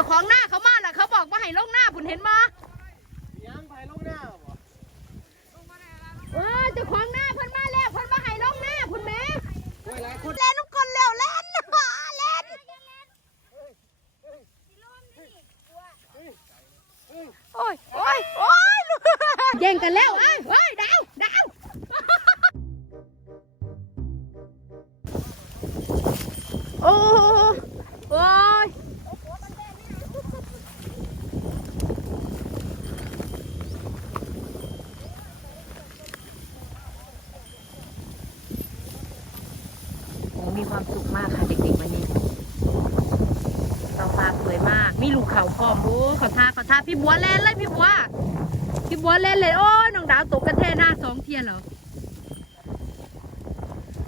จ้าของหน้าเขามาแล้วเขาบอกว่าให้ลงหน้าคุณเห็นมายังไปลงหน้าบ่เออเจ้าของหน้าเพิ่นมาแล้วเพิ่นมาให้ลงหน้าคุณแม่โอ้ยหลายคนเล่นทุกคนเร็วเล่นเล่นโอ้ยโอ้ยโอ้ยแย่งกันแล้วเอ้ยเฮ้ยดาวดาวโอ้โอ้ยโอ้ มีความสุขมากค่ะเด็กๆวันนี้เราฟ้าสวยมาก มีลูกเขาพร้อมรู้เขาท่าเขาท่าพี่บัวเล่นเลยพี่บัวพี่บัวเล่นเลยโอ้ยน้องดาวตกกระแทหน้าสองเทียนเหรอ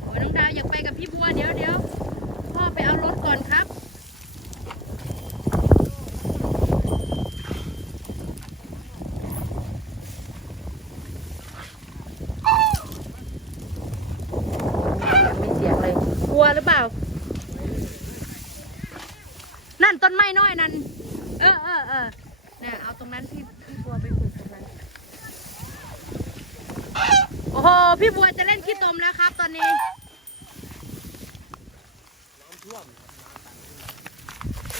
โอ้ยน้องดาวอยากไปกับพี่บัวเดี๋ยวเดี๋ยวพ่อไปเอารถก่อนครับ ยังไม่เสียงเลย กลัวหรือเปล่า นั่นต้นไม้น้อยนั่น เออเออเออเนี่ยเอาตรงนั้นพี่พี่บัวไปปลูกตรงนั้น โอ้โห พี่บัวจะเล่นขี้ตมแล้วครับ ตอนนี้ น้ำท่วมน้ำตันขึ้นมา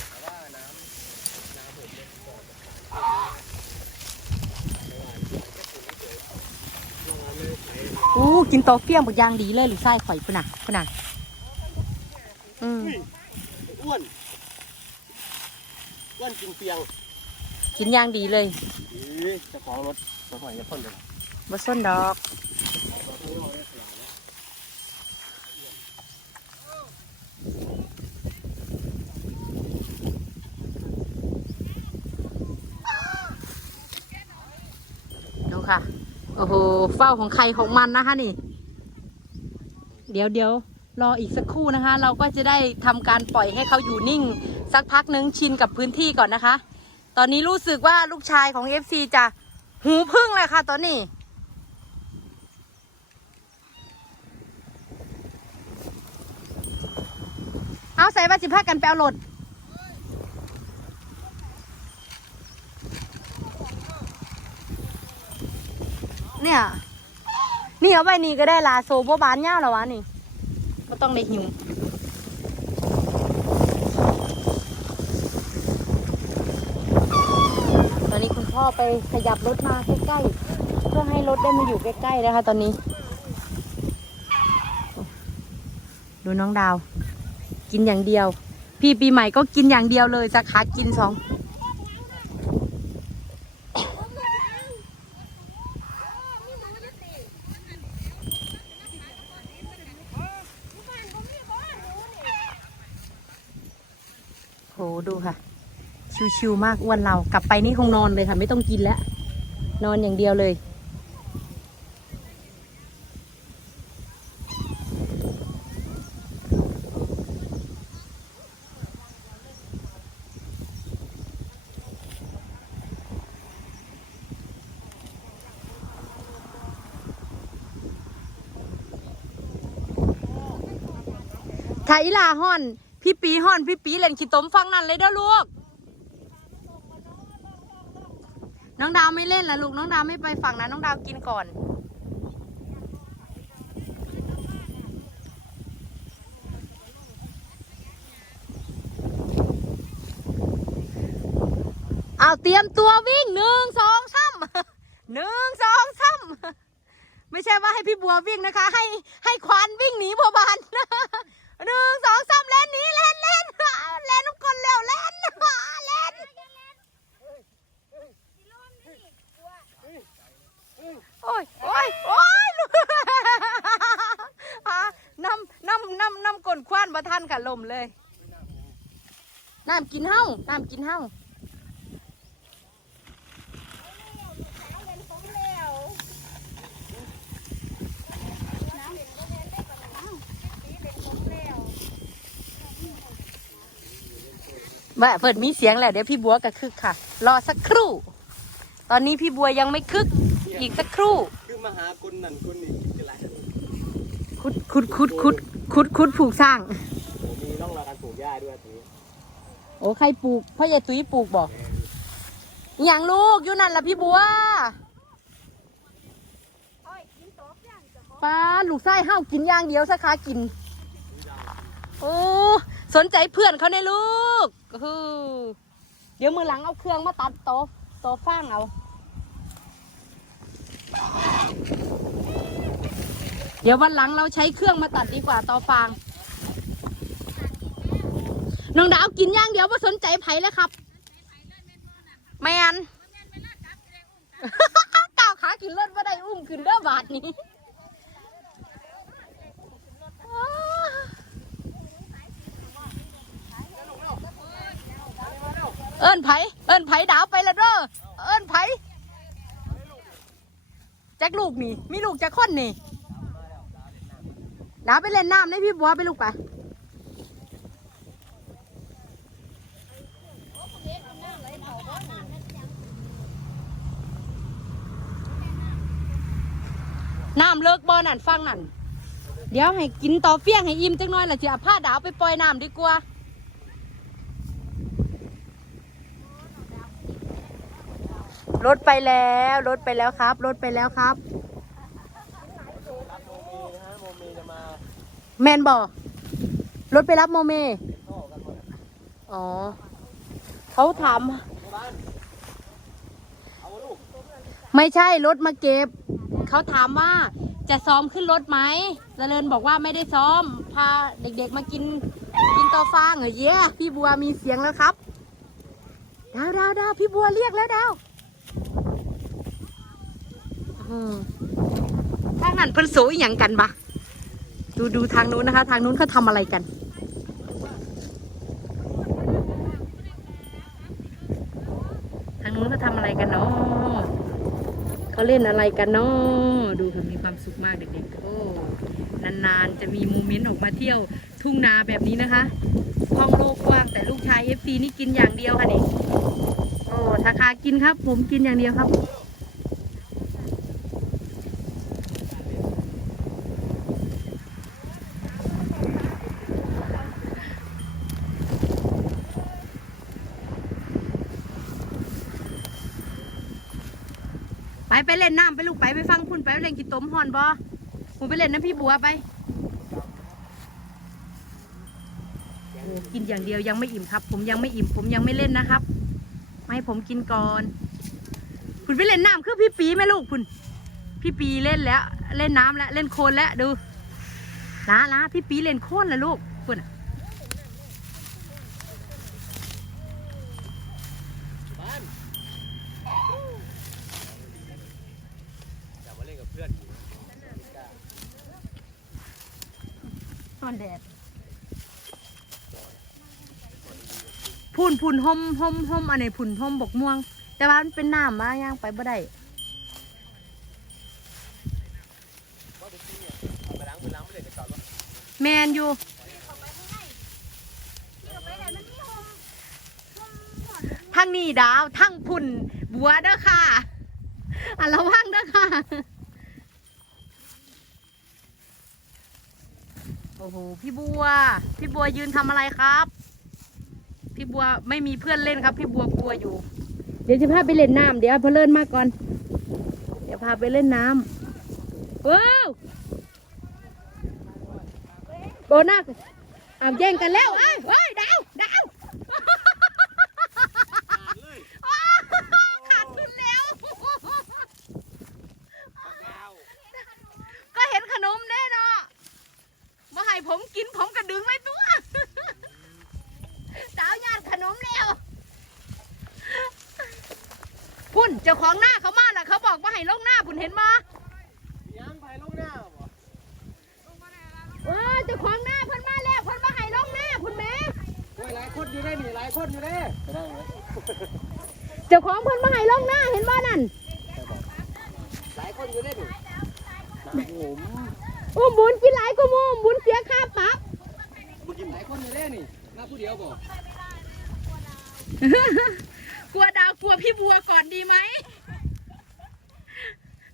แต่ว่าน้ำน้ำผมเนี่ยก่อนอู้กินโตเกียมบดยางดีเลยหรือไส้ข่อยพุ่นน่ะพุ่นน่ะอืมอ้วน อ้วนกินเปียงกินยางดีเลยอีเจ้าของรถมาหอยจะพ่นเลยบ่ส้นดอก ดูค่ะ โอ้โห เฝ้าของใครของมันนะคะนี่ เดี๋ยวเดี๋ยวรออีกสักครู่นะคะ เราก็จะได้ทำการปล่อยให้เขาอยู่นิ่ง สักพักนึงชินกับพื้นที่ก่อนนะคะ ตอนนี้รู้สึกว่าลูกชายของ FC จะหูพึ่งเลยค่ะตอนนี้ เอาใส่ว่าสิพากันไปเอารถเนี่ยนี่เอาไปนี่ก็ได้ลาโซบบานเง่าแล้ววะนี่ก็ต้องได้หิว ตอนนี้คุณ พ่อไปขยับรถมาใกล้ๆเพื่อให้รถได้มาอยู่ใกล้ๆนะคะ ตอนนี้ ดูน้องดาว กินอย่างเดียว พี่ปีใหม่ก็กินอย่างเดียวเลยจะขากินสอง โหดูค่ะ ชิวๆมากอ้วนเรากลับไปนี่คงนอนเลยค่ะ ไม่ต้องกินแล้ว นอนอย่างเดียวเลยถ่ายอีลาห่อน พี่ปีห่อน พี่ปีเล่นขี้ต้มฟังนั่นเลยเด้อลูก น้องดาวไม่เล่นละลูกน้องดาวไม่ไปฝั่งนั้นน้องดาวกินก่อน เอาเตรียมตัววิ่งหนึ่งสองสามหนึ่งสองสามไม่ใช่ว่าให้พี่บัววิ่งนะคะ ให้ให้ควานวิ่งหนีบัวบานหนึ่งสองสามเล่นหนีเล่นเล่นเล่นทุกคนเร็วเล่นเล่น โอ้ยโอ้ยโอ้ยน้ำน้ำน้ำน้ำก้นควานมาทันค่ะลมเลย น้ำกินเฮ้าน้ำกินเฮ้าแม่เปิดมีเสียงแหละเดี๋ยวพี่บัวก็คึกค่ะ รอสักครู่ ตอนนี้พี่บัวยังไม่คึก อีกสักครู่ คือมาหาคนนั่นคนนี้จะไรคุดคุดคุดคุดคุดคุดผูกสร้าง โอ้มีร่องรอยการปลูกหญ้าด้วยตรงนี้โอ้ใครปลูกพ่อใหญ่ตุ้ยปลูกบอกอหย่างลูกอยู่นั่นล่ะพี่บัวป้าลูกไส้ห้าวกินอย่างเดียวสักขากิน โอ้สนใจเพื่อนเขาในอยลูกอื้อหือเดี๋ยวมือหลังเอาเครื่องมาตัดโต๊ะโต๊ะฟางเอาเดี๋ยววันหลังเราใช้เครื่องมาตัดดีกว่าตอฟาง น้องดาวกินอย่างเดียวไม่สนใจไผเลยครับแมนก้าวขาขึ้นรถมาได้อุ้มขึ้นเด้อบาทนี้ เอิ้นไผเอิ้นไผดาวไปแล้วเด้อเอิ้นไผแจ็คลูกนี่ มีลูกแจ็คคนนี่ดาวไปเล่นน้ำได้พี่บัวไปลูกไปน้ำเลิกบ่อนั่นฟังนั่น เดี๋ยวให้กินต่อเฟี้ยงให้อิ่มจังน้อยละจะเอาผ้าดาวไปปล่อยน้ำดีกว่า รถไปแล้วรถไปแล้วครับรถไปแล้วครับโมเมนะฮะโมเมจะมาแมนบอกรถไปรับโมเมอกันหมดอ๋อเขาถามบ้านเอาลูกไม่ใช่รถมาเก็บ เขาถามว่าจะซ้อมขึ้นรถไหมเจริญบอกว่าไม่ได้ซ้อม พาเด็กๆมากินกินตอฟางเหรอเย้พี่บัวมีเสียงแล้วครับ ดาวดาวดาวพี่บัวเรียกแล้วดาว ทางนั้นเพิ่นโสอหย่างกันปะดูดูทางนู้นนะคะ ทางนู้นเขาทำอะไรกัน ทางนู้นเขาทำอะไรกันเนาะเขาเล่นอะไรกันเนาะดูค่ะมีความสุขมากเด็กๆโอ้นานๆจะมีโมเมนต์ออกมาเที่ยวทุ่งนาแบบนี้นะคะท้องโลกกว้างแต่ลูกชายเอฟซีนี่กินอย่างเดียวค่ะนี่โอ้ทาคากินครับ ผมกินอย่างเดียวครับ ไปไปเล่นน้ำไปลูกไปไปฟังพุ่นไปเล่นกินต้มฮอนบอผมไปเล่นน้ำพี่บัวไปกินอย่างเดียวยังไม่อิ่มครับ ผมยังไม่อิ่มผมยังไม่เล่นนะครับมาให้ผมกินก่อนคุณไปเล่นน้ำคือพี่ปีไหมลูกคุณพี่ปีเล่นแล้ว เล่นน้ำแล้วเล่นโคลนแล้วดูล้าล้าพี่ปีเล่นโคลนแล้วลูกคุณน่ะ บ้านแต่ว่าเล่นกับเพื่อนอยู่ ต อนแดดพุ่นพุ่นห่มห่มห่มอันไหนพุ่นห่มบกม่วง แต่ว่ามันเป็นน้ำมาย่างไปบ่ได้แมนอยู่ทั้งนี่ดาวทั้งพุ่นบัวเด้อค่ะอะระวังเด้อค่ะ โอ้โห พี่บัว พี่บัวยืนทำอะไรครับ พี่บัวไม่มีเพื่อนเล่นครับ พี่บัวกลัวอยู่ เดี๋ยวจะพาไปเล่นน้ำเดี๋ยวเพอเล่นมากก่อน เดี๋ยวพาไปเล่นน้ำว้าวโบนักเอาแย่งกันแล้วไอ้ไอ้ดาว ดาว ขาดทุนแล้ว ดาว ก็เห็นขนมแน่เนาะมาให้ผมกินผมกระดึงไม่ตัว ดาวญาติขนมแล้ว พุ่นเจ้าของหน้าเขามาแล้วเขาบอกว่าให้ลงหน้าพุ่นเห็นมาย่างไปลงหน้าบ่เออเจ้าของหน้าเพิ่นมาแล้วเพิ่นมาให้ลงหน้าพุ่นแหม่โอ้ยหลายคนอยู่ได้นี่หลายคนอยู่ได้จะได้ไหมเจ้าของเพิ่นมาให้ลงหน้าเห็นบ่นั่นหลายคนอยู่ได้นี่น้ำผมอุ้มบุญกินหลายกูมูอุ้มบุญเสียค่าปรับมึงกินหลายคนอยู่ได้นี่มาผู้เดียวบ่ กลัวดาวกลัวพี่บัวก่อนดีไหม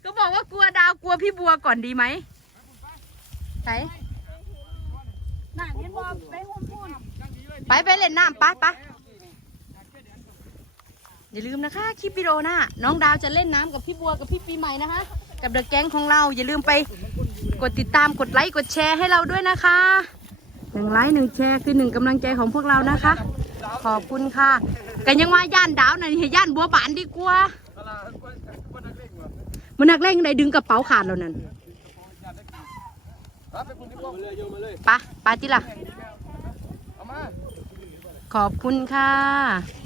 ก็บอกว่ากลัวดาวกลัวพี่บัวก่อนดีไหมไปนังเห็นบอไปหุ่มพุ่นไปไปเล่นน้ำปะปะอย่าลืมนะคะคลิปวิดีโอหน้าน้องดาวจะเล่นน้ำกับพี่บัวกับพี่ปีใหม่นะคะ กับเดอะแก๊งของเรา อย่าลืมไปกดติดตามกดไลค์กดแชร์ให้เราด้วยนะคะหนึ่งไลค์หนึ่งแชร์คือหนึ่งกำลังใจของพวกเรานะคะ ขอบคุณค่ะกันยังว่าย่านดาวน่ะให้ย่านบัวบานดีกว่ามันนักเล่งได้ดึงกระเป๋าขาดแล้วนั่นปะปะจิล่ะขอบคุณค่ะ